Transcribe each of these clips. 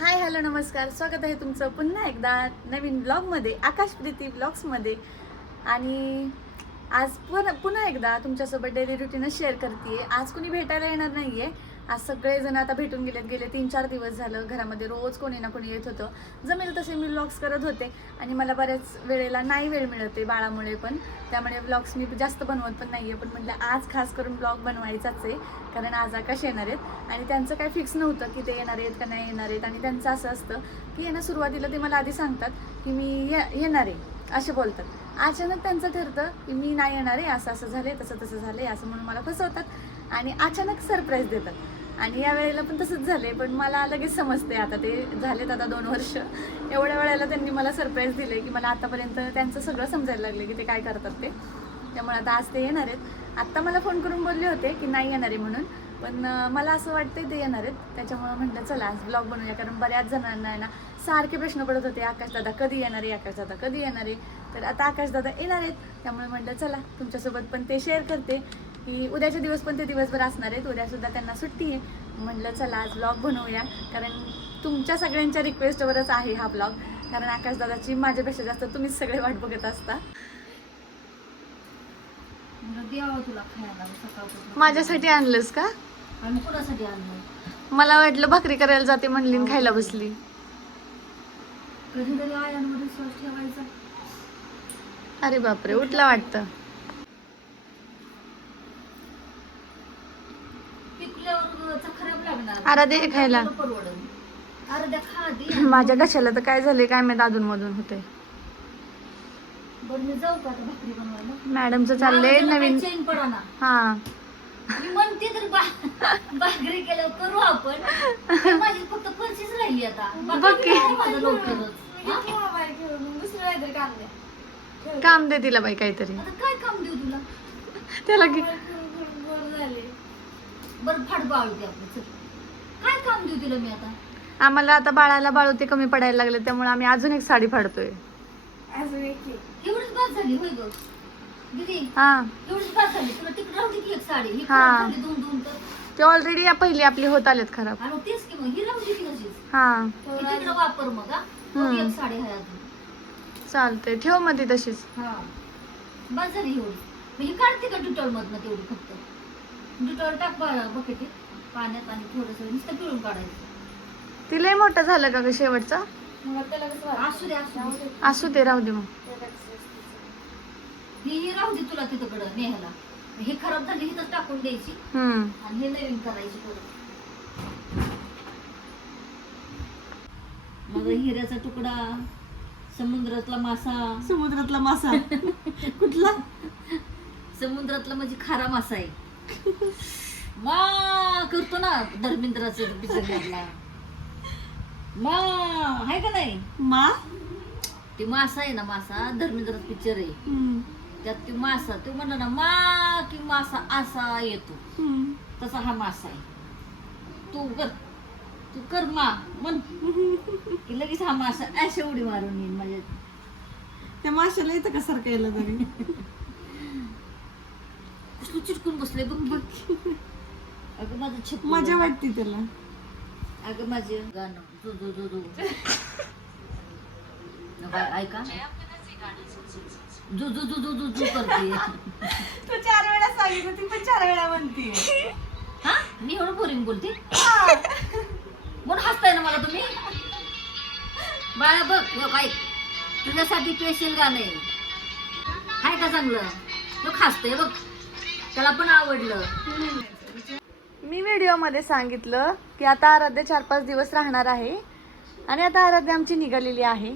Hi hello नमस्कार, स्वागत आहे तुमचं पुन्हा एकदा नवीन ब्लॉगमध्ये, आकाश प्रीती ब्लॉग्समध्ये. आणि आज पुन्हा एकदा तुमच्यासोबत डेली रुटीनच शेअर करते. आज कुणी भेटायला येणार नाही आहे. आज सगळेजण आता भेटून गेले 3-4 दिवस झालं. घरामध्ये रोज कोणी ना कोणी येत होतं. जमेल तसे मी ब्लॉग्स करत होते आणि मला बऱ्याच वेळेला नाही वेळ मिळते बाळामुळे पण, त्यामुळे ब्लॉग्स मी जास्त बनवत पण नाही आहे. पण म्हटलं आज खास करून ब्लॉग बनवायचाच आहे, कारण आज आकाश येणार आहेत आणि त्यांचं काही फिक्स नव्हतं की ते येणार आहेत का नाही येणार आहेत. आणि त्यांचं असं असतं की येणं सुरुवातीला ते मला आधी सांगतात की मी येणार आहे असे बोलतात. अचानक त्यांचं ठरतं की मी नाही येणार आहे, असं असं झालं आहे, तसं झालं आहे असं म्हणून मला फसवतात आणि अचानक सरप्राईज देतात. आणि या वेळेला पण तसंच झालं आहे, पण मला लगेच समजते. आता ते झालेत आता 2 वर्ष. एवढ्या वेळेला त्यांनी मला सरप्राईज दिले की मला आतापर्यंत त्यांचं सगळं समजायला लागले की ते काय करतात ते. त्यामुळे आता आज ते येणार आहेत. आत्ता मला फोन करून बोलले होते की नाही येणार आहे म्हणून, पण मला असं वाटतं ते येणार आहेत. त्याच्यामुळं म्हटलं चला आज ब्लॉग बनवूया, कारण बऱ्याच जणांना आहे ना सारखे प्रश्न पडत होते, आकाशदादा कधी येणार आहे, आकाशदादा कधी येणार आहे. तर आता आकाशदादा येणार आहेत, त्यामुळे म्हटलं चला तुमच्यासोबत पण ते शेअर करते की उद्याचे दिवस पण ते दिवसभर असणार आहेत. उद्यासुद्धा त्यांना सुट्टी आहे. म्हटलं चला आज ब्लॉग बनवूया, कारण तुमच्या सगळ्यांच्या रिक्वेस्टवरच आहे हा ब्लॉग. कारण आकाशदादाची माझ्यापेक्षा जास्त तुम्हीच सगळे वाट बघत असता. तुला खायला माझ्यासाठी आणलंस का? आम्ही कोणासाठी आणलं? मला वाटलं भाकरी करायला जाते म्हणली आणि खायला बसली. कधीतरी आयांवर विश्वास ठेवायचा. अरे बापरे, उठला वाटतं. पिकल्यावर खराब लागणार. अरे दे खायला. परवडन. अरे द्या खा दे. माझ्या घशाला तर काय झाले काय माहित, अधून मधून होते. बरं मी जाऊ का आता भाकरी बनवायला? मॅडमचं चाललंय नवीन. चैन पडा ना. हा मी म्हणते तर भाकरी केल्यावर करू आपण. पण माझी फक्त फरशीच राहिली आता. बघ की. माझं लवकरच. काम दे तिला बाई काहीतरी. आता काय काम देऊ तुला? त्याला की बरं फाट बाळते आपलं. चल काय काम देऊ तिला मी आता? आम्हाला आता बाळाला बाळवते कमी पडायला लागले, त्यामुळे आम्ही अजून एक साडी फाडतोय. एवढीच बाद झाली होय ग दीदी? हा एवढीच बाद झाली. तुला तिकडे राहू दे की एक साडी. ही हा. खराब झाली दोन तर. ते ऑलरेडी पहिली आपली होत आलेत खराब. आणि तेच की मग ही राहू दे की तशीच. हा ही तिकडे वापर मग. हा मग एक साडी आहे अजून. चालतंय, ठेव मग ती तशीच. हा बाद झाली एवढी. मग ही काढते का डिटॉल मधनं तेवढी फक्त? डिटॉल टाक बकेटीत पाण्यात आणि थोडंसं नुसतं पिळून काढायचं. ती लय मोठं झालं का ग शेवटचं? असू दे असू दे. असू दे, राहू दे मग. ही राहू दे तुला तिथकडं नेहाला. ही खराब झाली हिथंच टाकून द्यायची आणि हे नवीन करायची थोडं. माझा हिऱ्याचा तुकडा, समुद्रातला मासा कुठला? समुद्रातला म्हणजे खारा मासा आहे. मा करतो ना धर्मेंद्राचा पिक्चर मधला. मा आहे का नाही? मा ते मासा आहे ना, मासा धर्मेंद्राचा पिक्चर आहे. त्यात ते मासा तो म्हणला ना मा की मासा असा येतो, तसा हा मासा आहे. तू कर मा म्हण की लगेच हा मासा अशा उडी मारून येईल माझ्या. त्या माशाला येतं का सारखं यायला तरी? कसलं चिटकून बसले बघ. अगं माझं छप मजा वाटते त्याला. अगं माझं गाणं जो जो जो जो ऐका जो जो जो जो जो जो करते. तू 4 वेळा सांगितलं, ती पण 4 वेळा म्हणते. हा मी एवढं बोरिंग बोलते म्हणून हसताय ना मला तुम्ही. बाळा बघ ऐक, तुझ्यासाठी स्पेशल गाणं आहे. हाय का चांगलं? तो हसतोय बघ, त्याला पण आवडलं. मी व्हिडिओमध्ये सांगितलं की आता आराध्या 4-5 दिवस राहणार आहे आणि आता आराध्या आमची निघालेली आहे.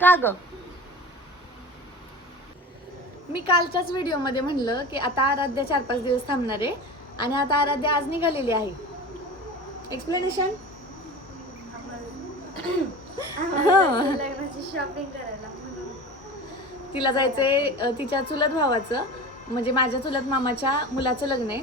का ग? मी कालच्याच व्हिडिओमध्ये म्हणलं की आता आराध्या 4-5 दिवस थांबणार आहे आणि आता आराध्या आज निघालेली आहे. एक्सप्लेनेशन शॉपिंग करायला तिला जायचंय तिच्या चुलत भावाचं, म्हणजे माझ्या चुलत मामाच्या मुलाचं लग्न आहे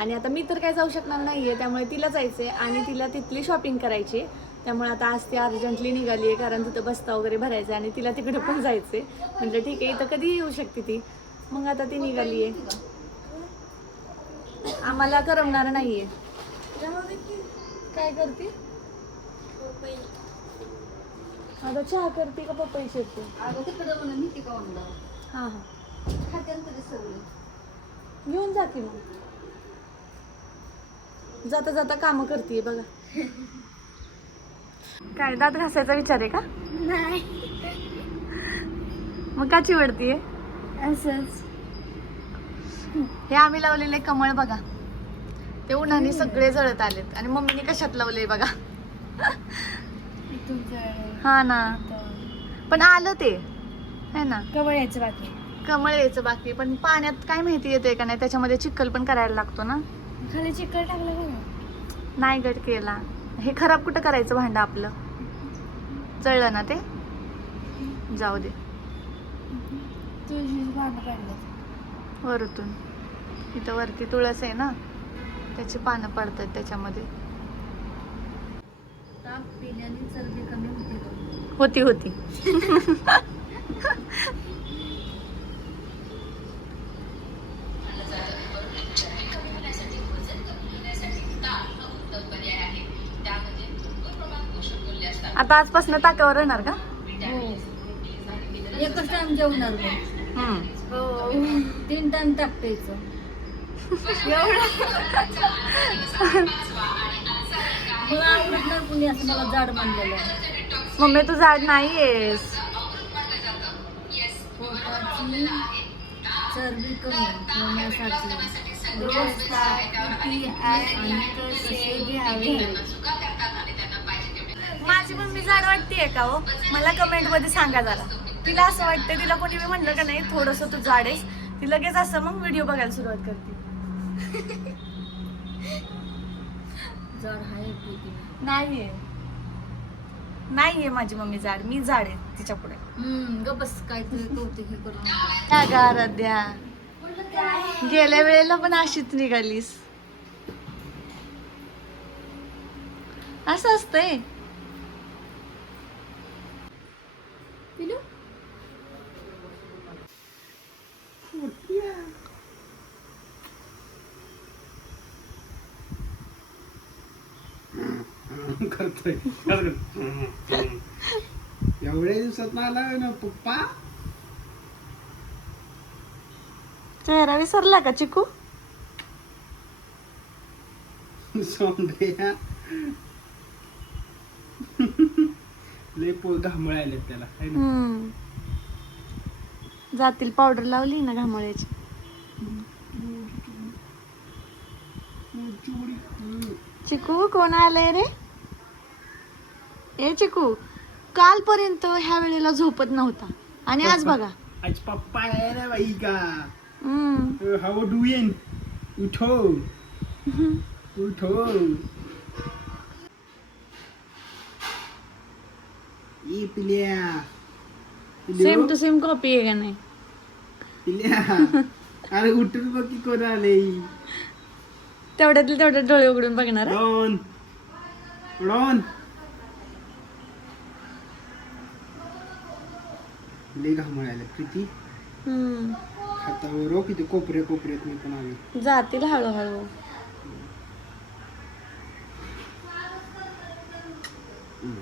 आणि आता मी तर काय जाऊ शकणार नाहीये, त्यामुळे तिला जायचंय आणि तिला तिथली शॉपिंग करायची. त्यामुळे आता आज ती अर्जंटली निघाली आहे, कारण तिथं बस्ता वगैरे भरायचा आणि तिला तिकडे पण जायचंय. म्हणजे ठीक आहे, इथं कधीही येऊ शकते ती. मग आता ती निघाली आहे. आम्हाला करमणार नाहीये. काय करते? आता चहा करते का पपई शेकते? अगं तिकडं म्हणून मी का म्हणलं हां हां, खात्यान तरी सगळे घेऊन जा की मग. जाता जाता कामं करते बघा. काय दात घासायचा विचार आहे का? नाही, मग का चिवडतीये? असंच. हे आम्ही लावलेले कमळ बघा, ते उन्हाने सगळे जळत आलेत. आणि मम्मीने कशात लावले बघा. हा ना, पण आलं ते है ना. कवळ यायचं बाकी. कमळ यायचं बाकी, पण पाण्यात काय माहिती येते का नाही, त्याच्यामध्ये चिखल पण करायला लागतो ना. खाली चिकन टाकलं बघा. नाही गट केला. हे खराब कुठं करायचं भांडं आपलं, जळलं ना ते. जाऊ दे. तुळशीची पानं काढल्यात. वरतून इथं वरती तुळस आहे ना, त्याची पानं पडतात त्याच्यामध्ये. ताप पिल्याने चरबी कमी होते का? होती होती. आता आजपासून ताकावर येणार का? हो, एकच टाइम जेवणार मग. हम्म. 3 टाइम टाकतायचं. मला आवडत नाही कुणी असं मला जाड मानलेलं. मम्मी तू जाड नाहीयेस. पोटाची चरबी कमी होण्यासाठी रोज ताकदी आणि कसे घ्यावे. माझी मम्मी जाड वाटतेय का हो? मला कमेंट मध्ये सांगा जरा. तिला असं वाटतं, तिला कोणी मी म्हणलं का नाही थोडस तू जाड आहेस, ती लगेच असं मग व्हिडिओ बघायला सुरुवात करते. जाड आहे की नाहीये, नाहीये माझी मम्मी जाड. मी जाड आहे तिच्या पुढे. गबस काहीतरी कौतुक हे करून. आराध्या, गेल्या वेळेला पण अशीच निघालीस. असं असतंय. पिलू करतोय एवढ्या दिवसात ना आला ना पप्पा. चेहरा विसरला का चिकू? सोंड्या लय घामळे आले त्याला है ना. जातील पावडर लावली ना घामोळ्याची. चिकू कोण आलंय रे? ए चिकू, कालपर्यंत ह्या वेळेला झोपत नव्हता आणि आज बघा. आज पप्पा आहे ना बाई का. हम्म. How doing? उठो उठो. ये पिल्या सेम टू सेम कॉपी आहे का नाही? पिल्या अरे उठून बघ की कोण आले. तेवढ्यातले तेवढ्यात डोळे उघडून बघणार हा? डॉन डॉन लय घामळे आले किती. हम्म. हातावर हो किती कोपऱ्यात मी पण आले. जातील हळूहळू. हम्म.